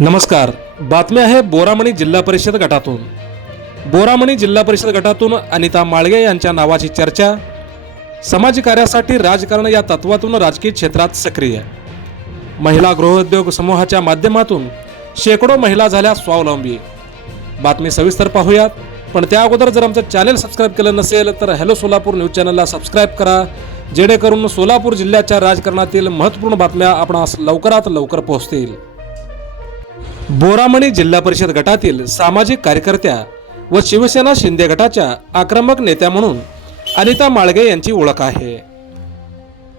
नमस्कार. बातमी आहे बोरामणी जिल्हा परिषद गटातून. बोरामणी जिल्हा परिषद गटातून अनिता माळगे यांच्या नावाची चर्चा समाजकार्यासाठी राजकारण या तत्वातून राजकीय क्षेत्रात सक्रिय. महिला गृहोद्योग समूहाच्या माध्यमातून शेकडो महिला झाल्या स्वावलंबी. बातमी सविस्तर पाहूयात. पण त्या अगोदर जर आमचं चॅनेल सबस्क्राईब केलं नसेल तर हॅलो सोलापूर न्यूज चॅनलला सबस्क्राईब करा. जेणेकरून सोलापूर जिल्ह्याच्या राजकारणातील महत्त्वपूर्ण बातम्या आपणास लवकरात लवकर पोहोचतील. बोरामणी जिल्हा परिषद गटातील सामाजिक कार्यकर्त्या व शिवसेना शिंदे गटाच्या आक्रमक नेत्या म्हणून अनिता माळगे यांची ओळख आहे.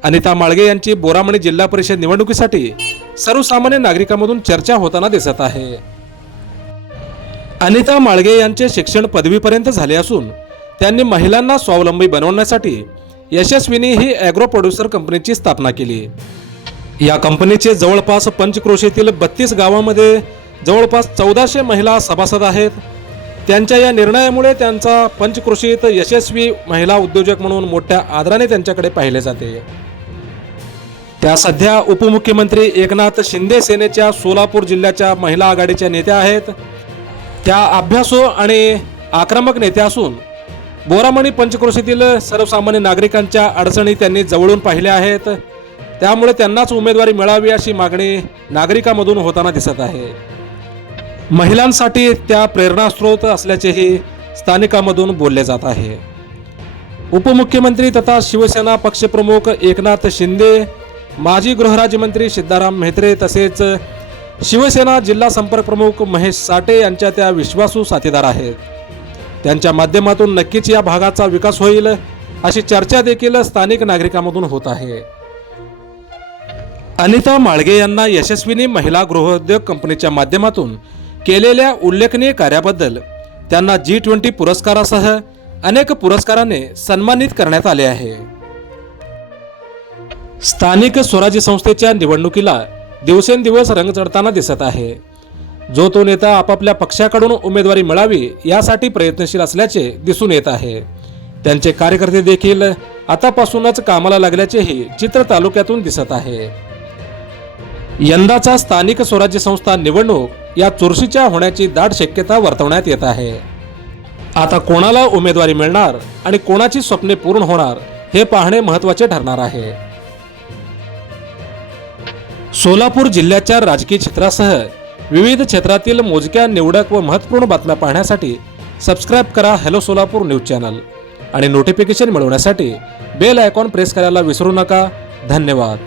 अनिता माळगे यांची बोरामणी जिल्हा परिषद निवडणुकीसाठी सर्वसामान्य नागरिकांमधून चर्चा होताना दिसत आहे. अनिता माळगे यांचे शिक्षण पदवीपर्यंत झाले असून त्यांनी महिलांना स्वावलंबी बनवण्यासाठी यशस्विनी ही ॲग्रो प्रोड्युसर कंपनीची स्थापना केली. या कंपनीचे जवळपास पंचक्रोशीतील बत्तीस गावामध्ये जवळपास चौदाशे महिला सभासद आहेत. त्यांच्या या निर्णयामुळे त्यांचा पंचक्रोशीत यशस्वी महिला उद्योजक म्हणून मोठ्या आदराने त्यांच्याकडे पाहिले जाते. त्या सध्या उपमुख्यमंत्री एकनाथ शिंदे सेनेच्या सोलापूर जिल्ह्याच्या महिला आघाडीच्या नेत्या आहेत. त्या अभ्यासू आणि आक्रमक नेत्या असून बोरामणी पंचक्रोशीतील सर्वसामान्य नागरिकांच्या अडचणी त्यांनी जवळून पाहिल्या आहेत. त्यामुळे त्यांनाच उमेदवारी मिळावी अशी मागणी नागरिकांमधून होताना दिसत आहे. महिलांसाठी त्या प्रेरणास्रोत असल्याचेही स्थानिकांमधून बोलले जात आहे. उपमुख्यमंत्री तथा शिवसेना पक्षप्रमुख एकनाथ शिंदे माजी गृहराज्यमंत्री सिद्धाराम म्हेत्रे तसेच शिवसेना जिल्हा संपर्क प्रमुख महेश साठे यांच्या त्या विश्वासू साथीदार आहेत. त्यांच्या माध्यमातून नक्कीच या भागाचा विकास होईल अशी चर्चा देखील स्थानिक नागरिकांमधून होत आहे. अनिता माळगे यांना यशस्विनी महिला गृहोद्योग कंपनीच्या माध्यमातून केलेल्या उल्लेखनीय कार्याबद्दल त्यांना जी ट्वेंटी पुरस्कारासह अनेक पुरस्काराने सन्मानित करण्यात आले आहे. स्थानिक स्वराज्य संस्थेच्या निवडणुकीला दिवसेंदिवस रंग चढताना दिसत आहे. जो तो नेता आपापल्या पक्षाकडून उमेदवारी मिळावी यासाठी प्रयत्नशील असल्याचे दिसून येत आहे. त्यांचे कार्यकर्ते देखील आतापासूनच कामाला लागल्याचेही चित्र तालुक्यातून दिसत आहे. यंदाचा स्थानिक स्वराज्य संस्था निवडणूक या चुरशीच्या होण्याची दाट शक्यता वर्तवण्यात येत आहे. आता कोणाला उमेदवारी मिळणार आणि कोणाची स्वप्ने पूर्ण होणार हे पाहणे महत्त्वाचे ठरणार आहे. सोलापूर जिल्ह्याच्या राजकीय क्षेत्रासह विविध क्षेत्रातील मोजक्या निवडक व महत्त्वपूर्ण बातम्या पाहण्यासाठी सबस्क्राईब करा हॅलो सोलापूर न्यूज चॅनल आणि नोटिफिकेशन मिळवण्यासाठी बेल आयकॉन प्रेस करायला विसरू नका. धन्यवाद.